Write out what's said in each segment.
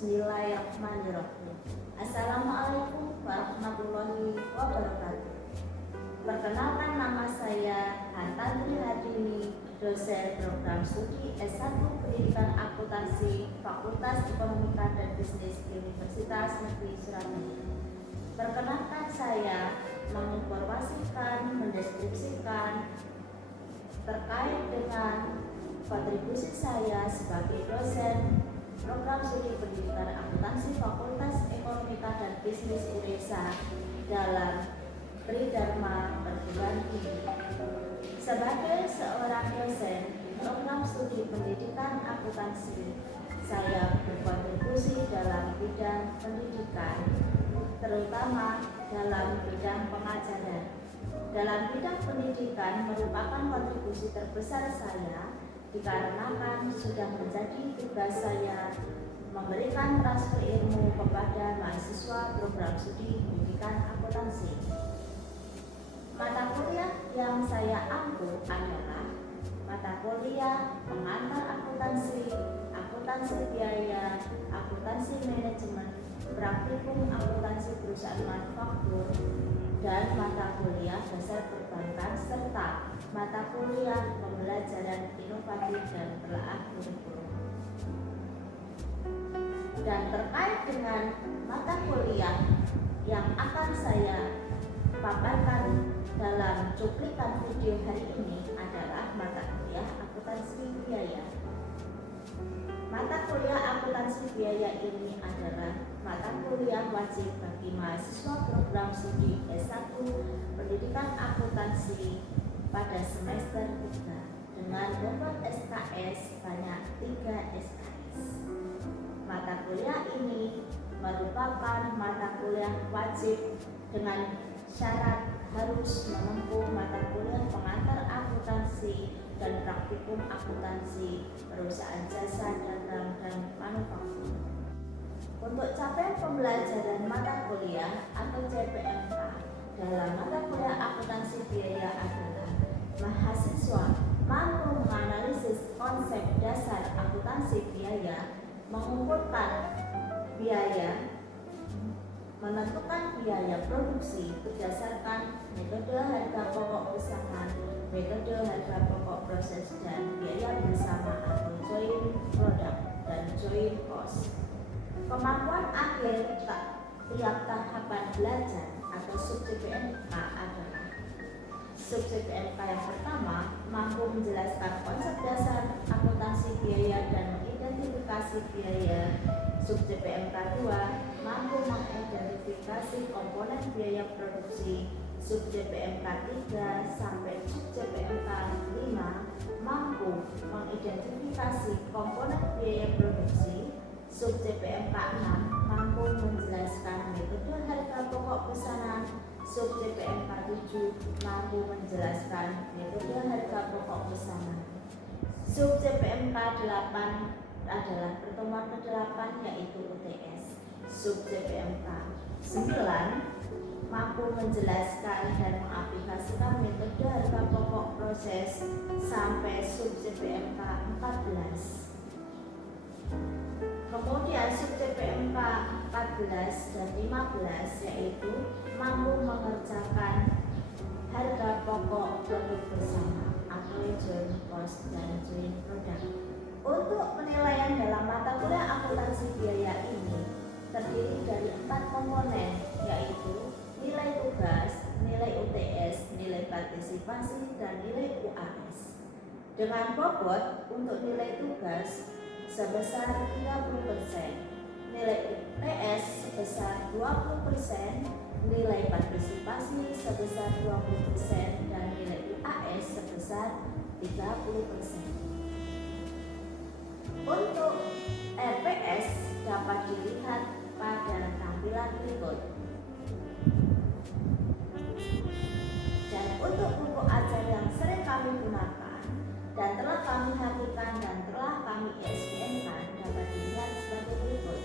Bismillahirrahmanirrahim. Assalamualaikum warahmatullahi wabarakatuh. Perkenalkan, nama saya Hantantri Hadini, dosen program studi S1 Pendidikan Akuntansi Fakultas Ekonomika dan Bisnis Universitas Negeri Surabaya. Perkenalkan, saya menginformasikan, mendeskripsikan terkait dengan kontribusi saya sebagai dosen program studi pendidikan akuntansi Fakultas Ekonomika dan Bisnis UNESA dalam Tridharma Perguruan Tinggi. Sebagai seorang dosen program studi pendidikan akuntansi, saya berkontribusi dalam bidang pendidikan, terutama dalam bidang pengajaran. Dalam bidang pendidikan merupakan kontribusi terbesar saya dikarenakan sudah menjadi tugas saya memberikan transfer ilmu kepada mahasiswa program studi pendidikan akuntansi. Mata kuliah yang saya ambil adalah mata kuliah pengantar akuntansi, akuntansi biaya, akuntansi manajemen, praktikum akuntansi perusahaan manufaktur, dan mata kuliah dasar perbankan serta mata kuliah pembelajaran inovatif dan telaah kurikulum. Dan terkait dengan mata kuliah yang akan saya paparkan dalam cuplikan video hari ini adalah mata kuliah akuntansi biaya. Mata kuliah akuntansi biaya ini adalah mata kuliah wajib bagi mahasiswa program studi S1 Pendidikan Akuntansi pada semester 3 dengan bobot SKS banyak 3 SKS. Mata kuliah ini merupakan mata kuliah wajib dengan syarat harus menempuh mata kuliah pengantar akuntansi dan praktikum akuntansi perusahaan jasa dagang dan manufaktur. Untuk capaian pembelajaran mata kuliah atau CPMK dalam mata kuliah akuntansi biaya adalah mahasiswa mampu menganalisis konsep dasar akuntansi biaya, mengumpulkan biaya, menentukan biaya produksi berdasarkan metode harga pokok pesanan, metode harga pokok proses, dan biaya bersama atau joint product dan joint cost. Kemampuan akhir tiap tahapan belajar atau sub CPMK adalah sub CPMK yang pertama mampu menjelaskan konsep dasar akuntansi biaya dan mengidentifikasi biaya. Sub CPMK 2 mampu mengidentifikasi komponen biaya produksi. Sub CPMK 3 sampai sub CPMK 5 mampu mengidentifikasi komponen biaya produksi. Sub CPMK 6 mampu menjelaskan metode harga pokok pesanan. Sub CPMK 7 mampu menjelaskan metode harga pokok pesanan. Sub CPMK 8 adalah pertemuan ke-8 yaitu UTS. Sub CPMK 9 mampu menjelaskan dan mengaplikasikan metode harga pokok proses sampai sub CPMK 14. Kemudian sub CPMK 14 dan 15 yaitu mampu mengerjakan harga pokok produk bersama atau joint cost dan joint product. Untuk penilaian dalam mata kuliah akuntansi biaya ini terdiri dari 4 komponen yaitu nilai tugas, nilai UTS, nilai partisipasi, dan nilai UAS. Dengan bobot untuk nilai tugas sebesar 30%, nilai UTS sebesar 20%, nilai partisipasi sebesar 20%, dan nilai UAS sebesar 30%. Untuk RPS dapat dilihat pada tampilan berikut. Dan untuk buku ajar yang sering kami gunakan dan telah kami hatikan dan telah kami ISBN-kan dapat dilihat sebagai berikut.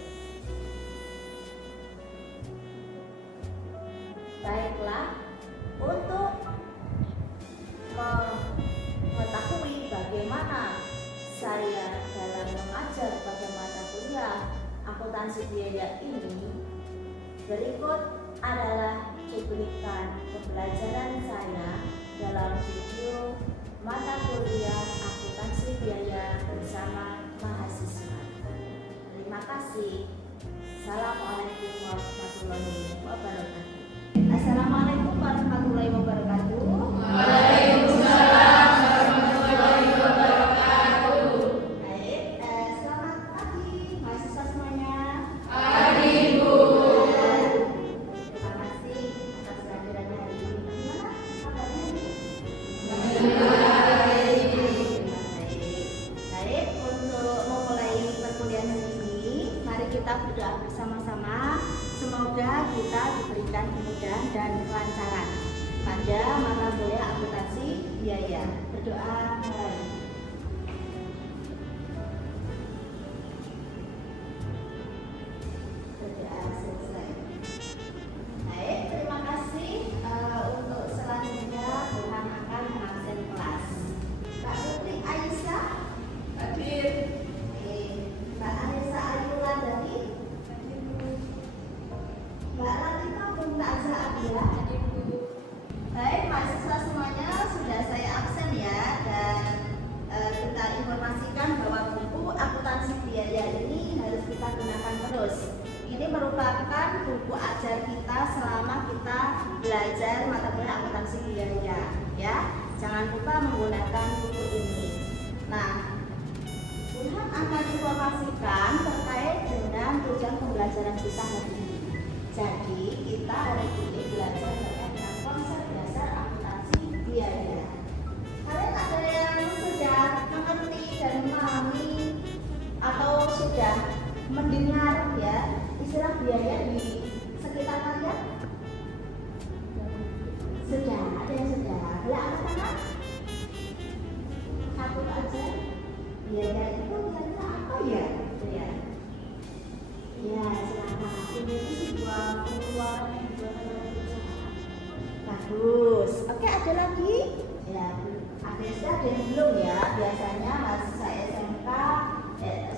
Baiklah, untuk mengetahui bagaimana saya dalam mengajar pada mata kuliah akuntansi akuntansi biaya ini, berikut adalah cuplikan pembelajaran saya dalam video mata kuliah akuntansi biaya bersama mahasiswa. Terima kasih. Assalamualaikum warahmatullahi wabarakatuh. Assalamualaikum warahmatullahi wabarakatuh. Waalaikumsalam warahmatullahi wabarakatuh. Baik, selamat pagi mahasiswa semuanya. Pagi, Bu. Terima kasih atas kehadirannya hari ini. Bagaimana kabarnya ini? Baik, untuk memulai perkuliahan hari ini, mari kita berdoa bersama-sama. Semoga kita diberikan kemudahan dan kelancaran pada mata kuliah akuntansi biaya. Berdoa mulai. Berdoa selesai. Baik, terima kasih. Untuk selanjutnya Tuhan akan mengabsen kelas. Kak Putri Aisyah, Hadir. Mbak Anissa Ayulandari, Mbak Latifah Mumtazah Abia. Baik, mahasiswa semuanya sudah saya absen ya, dan kita informasikan bahwa buku akuntansi biaya ini harus kita gunakan terus. Ini merupakan buku ajar kita selama kita belajar mata kuliah akuntansi biaya, ya. Jangan lupa menggunakan buku ini. Nah, Tuhan akan informasikan terkait dengan tujuan pembelajaran kita hari ini. Jadi kita hari ini belajar terkait dengan konsep dasar akuntansi biaya. Kalian ada yang sudah mengerti dan memahami atau sudah mendengar ya istilah biaya di sekitar kalian? Sudah, ada yang sudah. Boleh angkat tangan? Satu aja. Biaya itu kira-kira apa ya? Gitu ya. Ya, silakan. Ini sebuah pengeluaran yang dilakukan oleh perusahaan. Bagus. Oke, ada lagi? Ya, ada yang belum ya. Biasanya mahasiswa SMK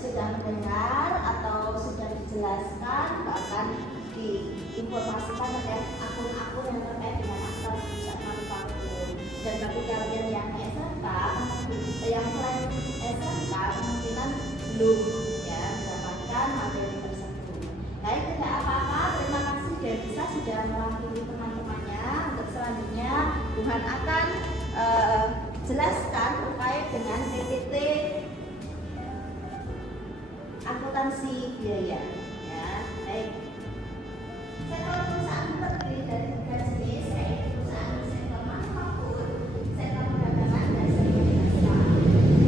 sudah mendengar atau sudah dijelaskan, bahkan diinformasikan terkait akun-akun yang terkait dengan akta perusahaan manufaktur. Dan bagi kalian yang SMK, yang selain SMK kemungkinan belum ya mendapatkan materi tersebut. Baik, tidak apa-apa. Terima kasih Devisa sudah mewakili teman-temannya. Untuk selanjutnya Tuhan akan jelaskan terkait dengan PPT akuntansi biaya. Ya, baik. Sektor perusahaan terdiri dari 3 jenis, yaitu perusahaan sektor manufaktur, sektor perdagangan, dan sektor jasa.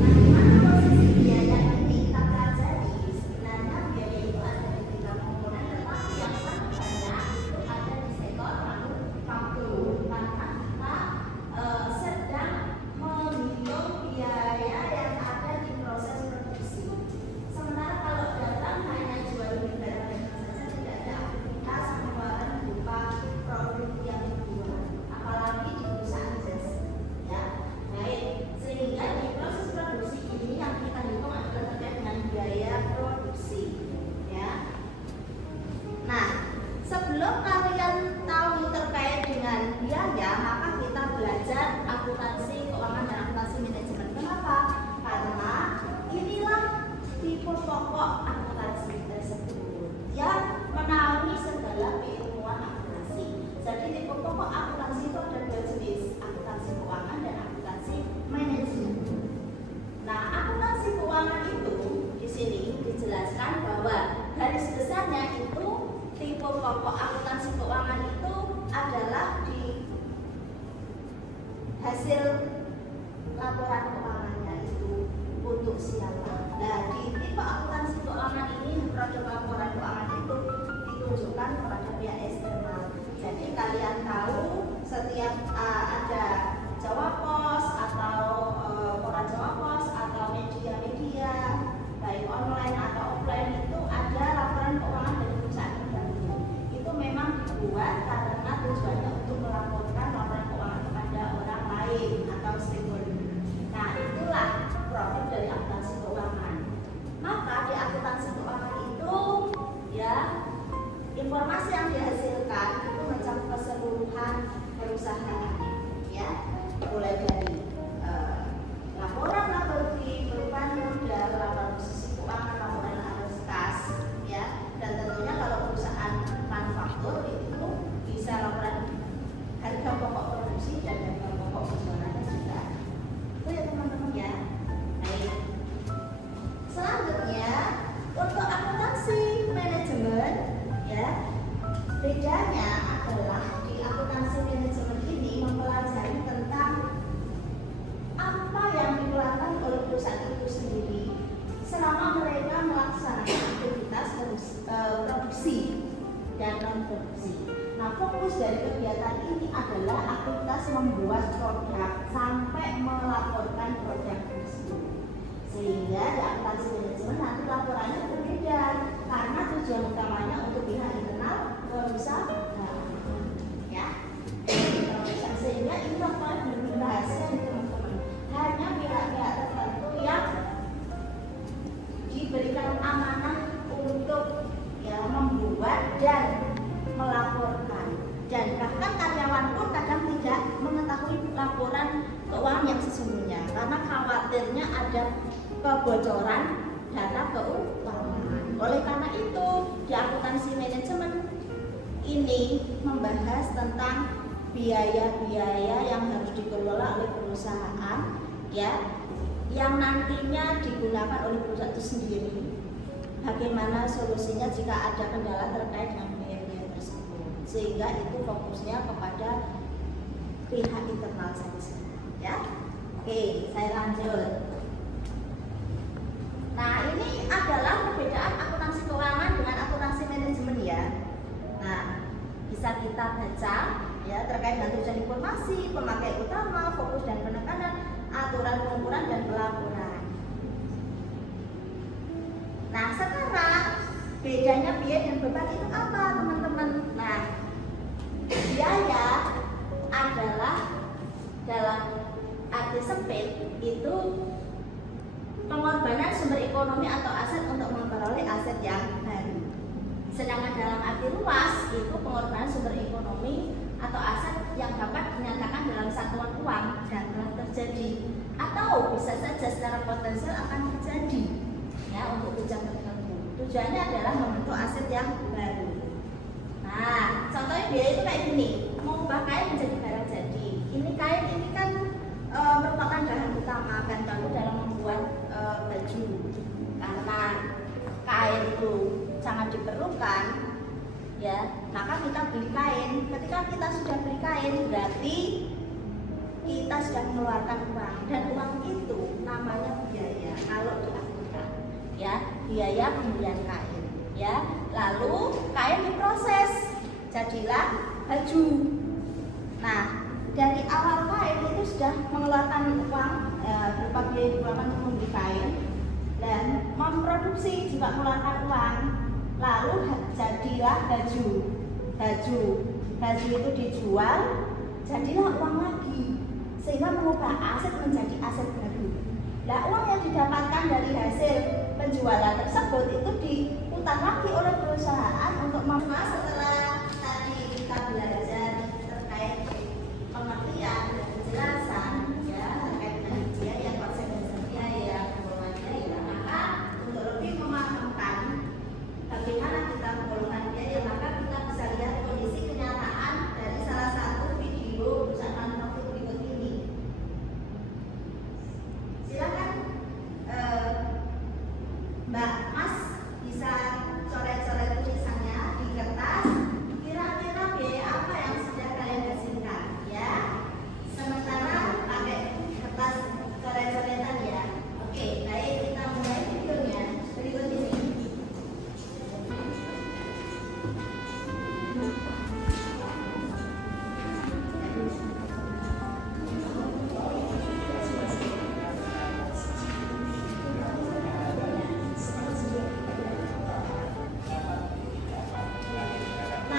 Bagaimana posisi biaya ini kita pelajari? Sebenarnya biaya itu ada di 3 komponen, tetapi yang paling banyak itu ada di sektor manufaktur. Karena kita sedang menghitung biaya yang ada di proses produksi. Sementara kalau datang hanya jual beli barang saja, tidak ada aktivitas pengeluaran berupa produk yang dijual, apalagi di perusahaan jasa. Ya, baik. Sehingga di proses produksi ini yang kita hitung adalah terkait dengan biaya produksi. Ya. Nah, sebelum kalian tahu terkait dengan biaya, maka kita belajar akuntansi keuangan dan akuntansi manajemen. Kenapa? Karena inilah tipe pokok akuntansi tersebut yang menaungi segala keilmuan akuntansi. Jadi tipe pokok akuntansi itu ada 2 jenis, akuntansi keuangan dan akuntansi manajemen. Nah, akuntansi keuangan itu di sini dijelaskan bahwa garis besarnya itu tipe pokok akuntansi keuangan itu adalah di hasil laporan keuangannya itu untuk siapa. Nah, di tipe akuntansi keuangan ini produk laporan keuangan itu ditunjukkan kepada pihak eksternal. Jadi kalian tahu setiap ada Jawa Pos atau koran Jawa Pos atau media-media baik online atau offline itu ada laporan keuangan dari perusahaan terdahulu. Itu memang dibuat karena tujuannya untuk melaporkan laporan keuangan kepada orang lain atau stakeholder. Nah, itulah produk dari akuntansi keuangan. Maka di akuntansi keuangan itu informasi yang dihasilkan itu mencakup keseluruhan perusahaan, ya, mulai dari laporan laba rugi, perubahan modal, laporan posisi keuangan, laporan arus kas, ya, dan tentunya kalau perusahaan manufaktur itu bisa laporan harga pokok produksi dan harga pokok penjualannya juga. Itu ya teman-teman ya. Baik. Selanjutnya untuk akuntansi manajemen, ya, bedanya adalah di akuntansi manajemen ini mempelajari tentang apa yang dikeluarkan oleh perusahaan itu sendiri selama mereka melaksanakan aktivitas produksi dan non produksi. Nah, fokus dari kegiatan ini adalah aktivitas membuat produk sampai melaporkan produk tersebut. Sehingga di akuntansi manajemen nanti laporannya berbeda karena tujuan utamanya untuk pihak internal perusahaan, ya. Sehingga ini paling berbahasa teman-teman. Hanya pihak-pihak tertentu yang diberikan amanah untuk, ya, membuat dan melaporkan, dan bahkan karyawan pun kadang tidak mengetahui laporan keuangan yang sesungguhnya karena khawatirnya ada kebocoran data keuangan. Oleh karena itu, di akuntansi manajemen ini membahas tentang biaya-biaya yang harus dikelola oleh perusahaan, ya, yang nantinya digunakan oleh perusahaan itu sendiri. Bagaimana solusinya jika ada kendala terkait dengan biaya-biaya tersebut, sehingga itu fokusnya kepada pihak internal saja, ya. Oke, saya lanjut. Nah, ini adalah perbedaan akuntansi keuangan dengan akuntansi manajemen, ya. Nah, bisa kita baca, ya, terkait dengan tujuan informasi, pemakai utama, fokus dan penekanan, aturan pengukuran dan pelaporan. Nah, sekarang bedanya biaya dan beban itu apa, teman-teman? Nah, biaya adalah dalam arti sempit itu pengorbanan sumber ekonomi atau aset untuk memperoleh aset yang baru. Sedangkan dalam arti luas itu pengorbanan sumber ekonomi atau aset yang dapat dinyatakan dalam satuan uang dan telah terjadi atau bisa saja secara potensial akan terjadi, ya, untuk tujuan tertentu. Tujuannya adalah membentuk aset yang baru. Nah, contohnya biaya itu kayak gini, mengubah kain menjadi barang jadi. Ini kain ini kan merupakan bahan utama bahan baku dalam membuat baju, karena kain itu sangat diperlukan, ya, maka kita beli kain. Ketika kita sudah beli kain berarti kita sudah mengeluarkan uang, dan uang itu namanya biaya kalau diakunkan, ya, biaya pembelian kain, ya. Lalu kain diproses jadilah baju. Nah, dari awal kain itu sudah mengeluarkan uang, berupa biaya dikeluarkan untuk membeli kain dan memproduksi juga mengeluarkan uang. Lalu jadilah baju. Baju itu dijual, jadilah uang lagi, sehingga mengubah aset menjadi aset baru. Nah, uang yang didapatkan dari hasil penjualan tersebut itu diputar lagi oleh perusahaan untuk setelah tadi kita belajar terkait pengertian dan penjelasan, ya, terkait dengan biaya, konsep dasar biaya, pengelolaan biaya, maka untuk lebih memahamkan bagaimana kita mengelola biaya, maka kita bisa lihat kondisi kenyataan dari salah satu video perusahaan manufaktur berikut ini. Silakan Mbak Mas bisa coret-coret tulisannya di kertas. Kira-kira biaya apa yang sudah kalian hasilkan, ya? Sementara pakai kertas coret-coretan, ya. Oke, baik, kita mulai videonya berikut ini. Nah,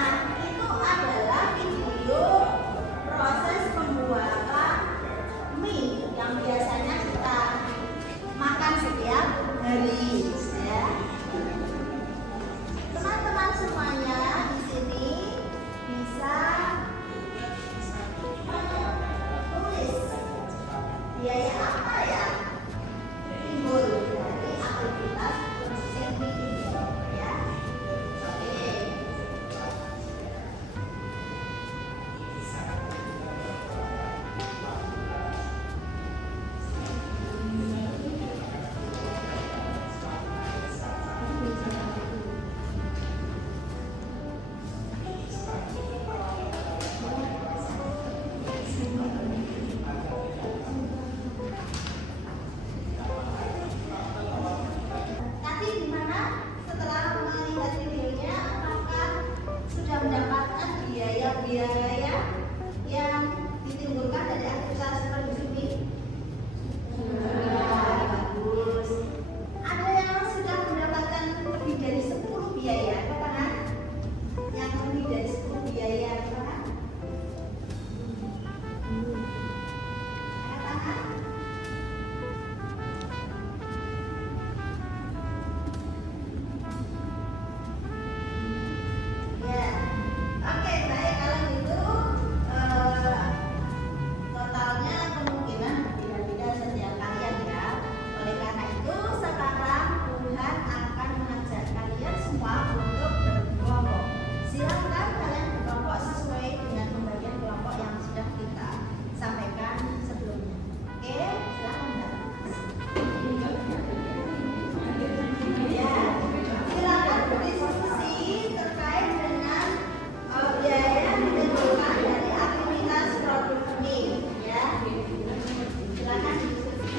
mendapatkan biaya-biaya yang ditimbulkan dari aktivitas produksi ini? Sudah, bagus. Ada yang sudah mendapatkan lebih dari 10 biaya, kapan? Yang lebih dari 10 biaya, kapan? Ya, oke, baik, kalau gitu totalnya kemungkinan berbeda-beda setiap kalian ya. Oleh karena itu sekarang Tuhan akan mengajak kalian semua untuk berkelompok. Silakan kalian berkelompok sesuai dengan pembagian kelompok yang sudah kita sampaikan sebelumnya. Oke, silakan Mbak. Ya, silakan berdiskusi terkait dengan biaya yang ditimbulkan dari aktivitas produk ini, ya. Silakan diskusi.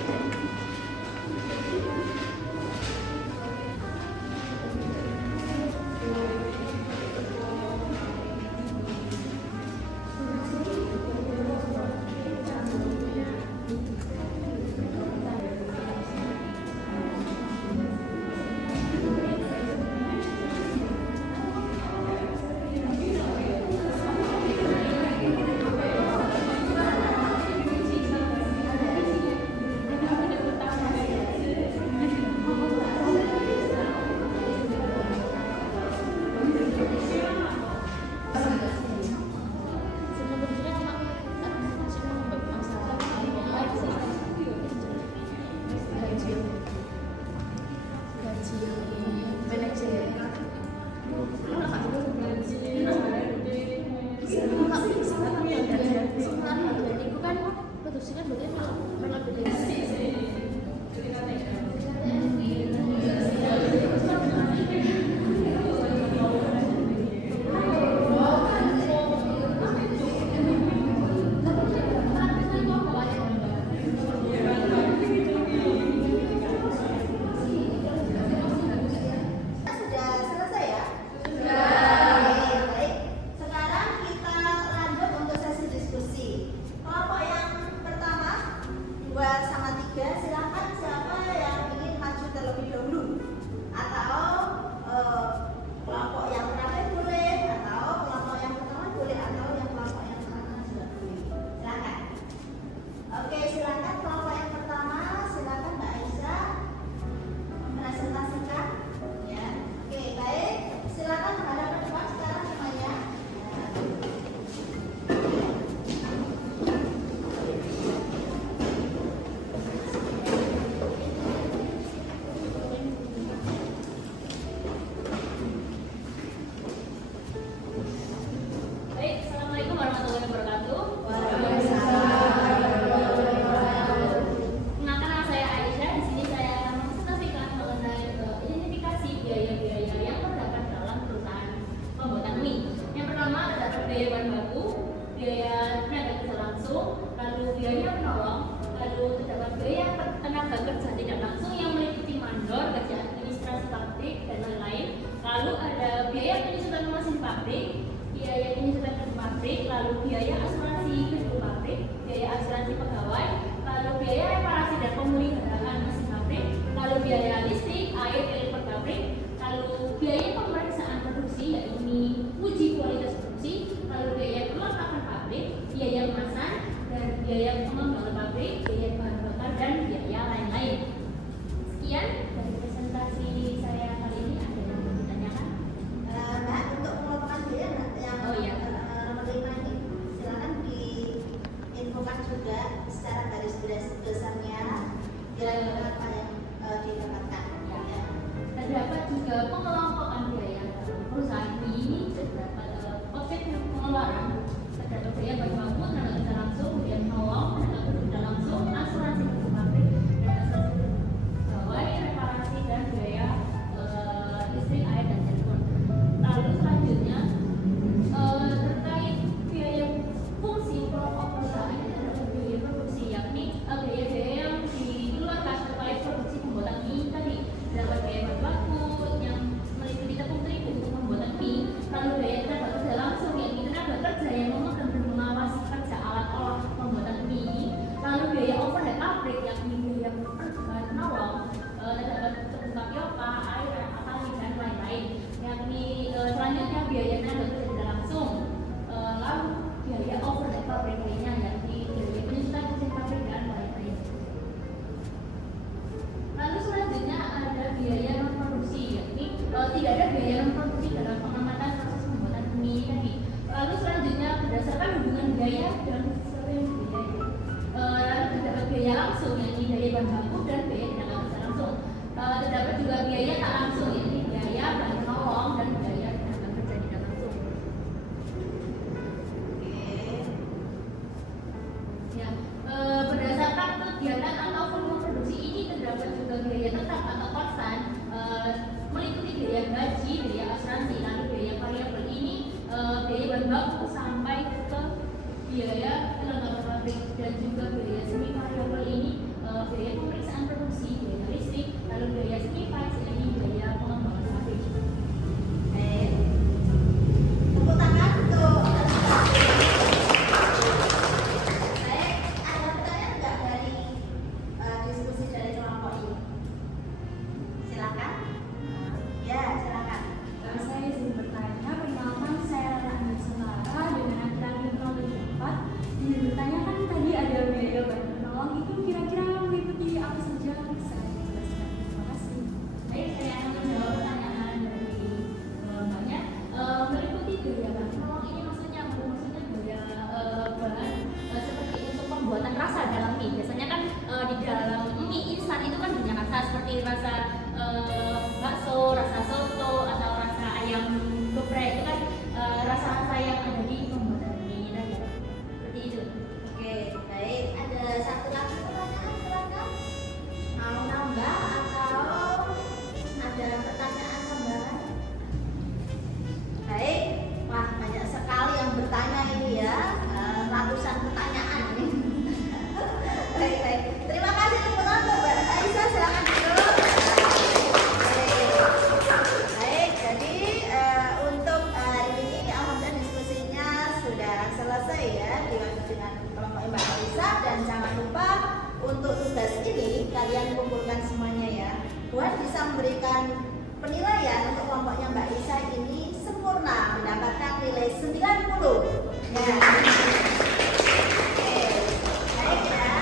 Sudah selesai ya? Oke, baik. Sekarang kita lanjut untuk sesi diskusi. Kelompok yang pertama 2 sama 3, silakan siapa yang ingin maju terlebih dahulu, atau kelompok yang terakhir boleh, atau kelompok yang pertama boleh, atau yang kelompok yang terakhir juga boleh. Silakan. Oke, silakan kelompok yang pertama, silakan Mbak Aisyah presentasikan. Ya, oke, baik. Silakan menghadap ke depan sekarang semuanya. Baik, Assalamualaikum warahmatullahi wabarakatuh. Kenalkan, nama saya Aisyah. Di sini saya akan mempresentasikan mengenai identifikasi biaya-biaya yang terdapat dalam perusahaan pembuatan mie. Yang pertama terdapat biaya bahan baku, biaya tenaga kerja langsung, lalu biaya penolong, lalu terdapat biaya tenaga kerja tidak langsung yang meliputi mandor, kerja administrasi pabrik dan lain-lain. Lalu ada biaya penyusutan mesin pabrik, biaya penyusutan gedung pabrik, lalu biaya asuransi gedung pabrik, biaya asuransi pegawai, lalu biaya reparasi dan pemeliharaan mesin pabrik, lalu biaya listrik, air, telepon pabrik, lalu biaya pemeriksaan produksi yakni uji kualitas produksi, lalu biaya perlengkapan pabrik, biaya kemasan dan biaya pengembangan pabrik, biaya bahan bakar dan biaya lain-lain. Sekian dari presentasi saya kali ini. Ada yang mau ditanyakan? Mbak, untuk pengelompokan biaya yang Oh, iya. nomor 5 ini, silakan diinfokan juga secara garis besar biaya dan selain biaya. Lalu terdapat biaya langsung, yakni biaya bahan baku dan biaya tenaga kerja langsung. Terdapat juga biaya tak langsung, yakni biaya bahan penolong dan biaya tenaga kerja tidak langsung. Ya, berdasarkan kegiatan atau volume produksi ini terdapat juga biaya tetap atau konstan, meliputi biaya gaji, biaya asuransi, lalu biaya variabel ini biaya bahan baku sampai ke biaya tenaga pabrik dan juga biaya semi variabel ini biaya pemeriksaan produksi, biaya listrik, lalu biaya semi fix ini biaya pengembangan pabrik. Baik. Tepuk tangan untuk baik, ada pertanyaan nggak dari diskusi dari kelompok ini? Silakan. Ya, silakan. Saya izin bertanya, perkenalkan saya Rana Samara dengan aktivitas teknologi 4. Izin bertanya, kan tadi ada biaya bahan penolong, itu kira-kira meliputi apa saja? Bisa dijelaskan? Terima kasih. Baik, saya akan menjawab pertanyaan dari mbaknya. Meliputi biaya bahan penolong ini maksudnya apa? Maksudnya biaya bahan seperti untuk pembuatan rasa dalam mie. Biasanya kan di dalam mie instan itu kan banyak rasa seperti rasa bakso, rasa soto atau rasa ayam geprek, itu kan rasa-rasa yang ada di pembuatan mie ini tadi. Seperti itu. Oke, baik. Ada satu lagi pertanyaan, silakan. Mau nambah atau ada pertanyaan tambahan? Baik. Wah, banyak sekali yang bertanya ini ya. Ratusan pertanyaan ini. Baik, baik. Terima kasih tepuk tangan untuk Mbak Aisyah, silakan duduk. Baik, jadi untuk hari ini alhamdulillah diskusinya sudah selesai ya dengan kelompok Mbak Aisyah, dan jangan lupa untuk tugas ini kalian kumpulkan semuanya ya. Buat bisa memberikan penilaian untuk kelompoknya Mbak Aisyah ini sempurna, mendapatkan nilai 90. Ya. Oke, baik ya.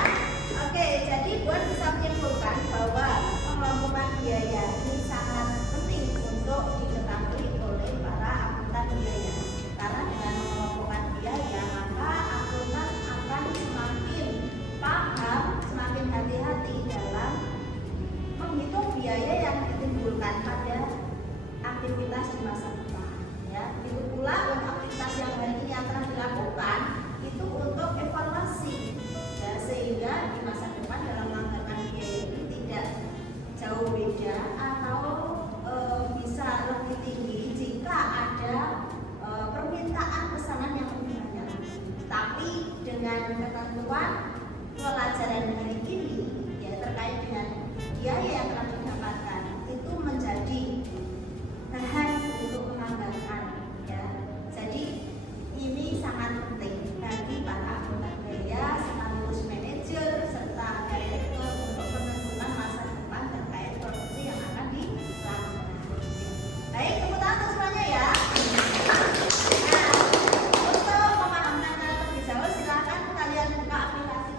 Oke, jadi buat bisa menyimpulkan bahwa pengelompokan biaya ini sangat penting untuk diketahui oleh para akuntan biaya. Karena dengan mengelompokkan biaya, maka akuntan akan semakin paham, semakin hati-hati dalam menghitung biaya yang ditimbulkan pada aktivitas di masa depan. Ya, itu pula untuk aktivitas yang hari ini yang telah dilakukan itu untuk evaluasi, ya, sehingga di masa depan dalam menganggarkan biaya ini tidak jauh beda atau bisa lebih tinggi jika ada permintaan pesanan yang lebih banyak. Tapi dengan ketentuan pelajaran hari ini ya terkait dengan biaya yang telah didapatkan itu menjadi bahan untuk menganggarkan ya. Jadi ini sangat penting bagi para akuntan biaya sekaligus manajer serta direktur untuk menentukan masa depan terkait produksi yang akan dilakukan. Baik, tepuk tangan untuk semuanya ya. Nah, untuk memahamkan lebih jauh silakan kalian buka aplikasi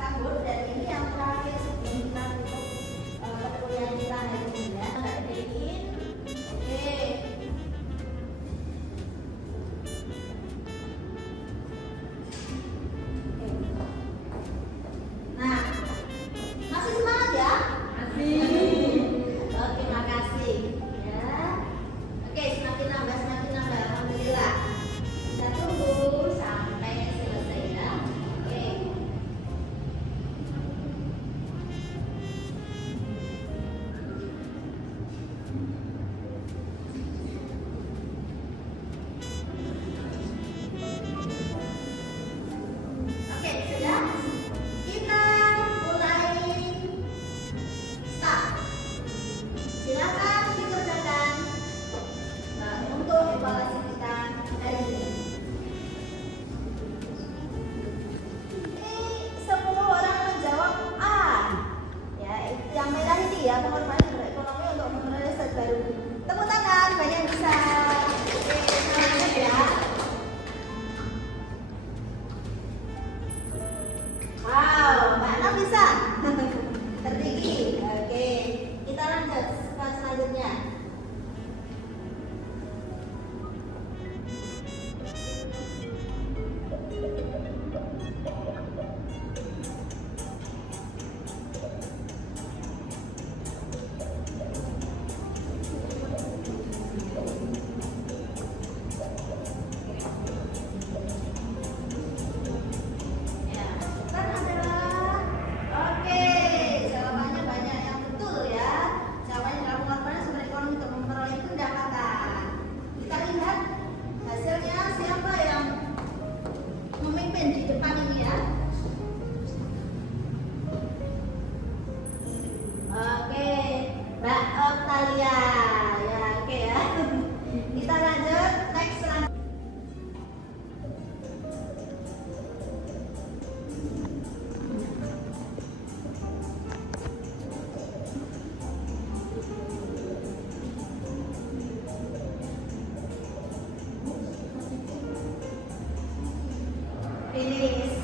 Finish.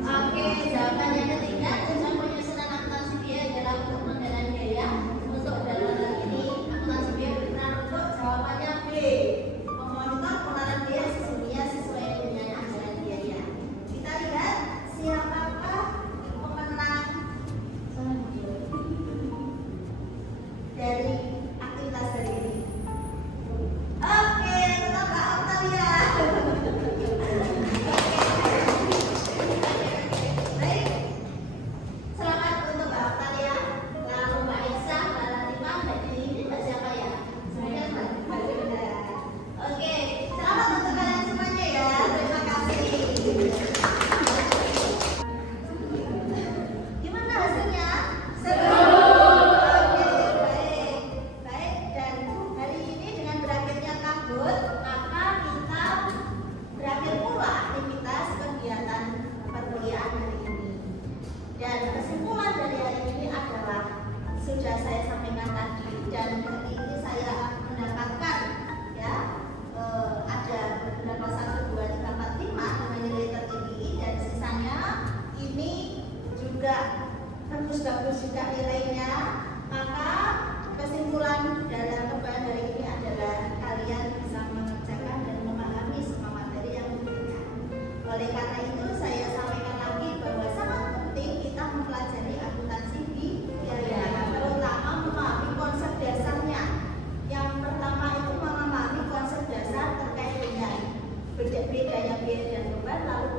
Oke, jawaban yang ketiga, tujuan penyusunan akuntansi biaya adalah untuk pengendalian biaya. Untuk dalam hal ini, akuntansi biaya berperan untuk jawabannya B. Memonitor pengeluaran biaya sesungguhnya sesuai dengan ajaran biaya. Kita lihat siapakah pemenang dari aktivitas hari ini. Oke, tetap Kak Octavia. Baik, selamat untuk Mbak Octavia. Lalu Mbak Isa, Mbak Latifah, Mbak Dini, ini Mbak siapa ya? Saya Mbak Dini. Oke, selamat untuk kalian semuanya ya. Terima kasih. Gimana hasilnya? Seru. Oke, baik. Baik, dan hari ini dengan berakhirnya kabut, maka kita berakhir pula aktivitas kegiatan perkuliahan hari ini. Dan kesimpulan dari hari ini adalah sudah saya sampaikan tadi, dan hari ini saya mendapatkan ya ada beberapa 1, 2, 3, 4, 5 dengan nilai tertinggi, dan sisanya ini juga bagus-bagus juga nilainya. Maka kesimpulan dalam perkuliahan hari ini adalah kalian bisa mengerjakan dan memahami semua materi yang diberikan. Oleh karena itu saya sampaikan lagi bahwa sangat penting kita mempelajari akuntansi biaya, terutama memahami konsep dasarnya. Yang pertama itu memahami konsep dasar terkait dengan bedanya biaya dan beban, lalu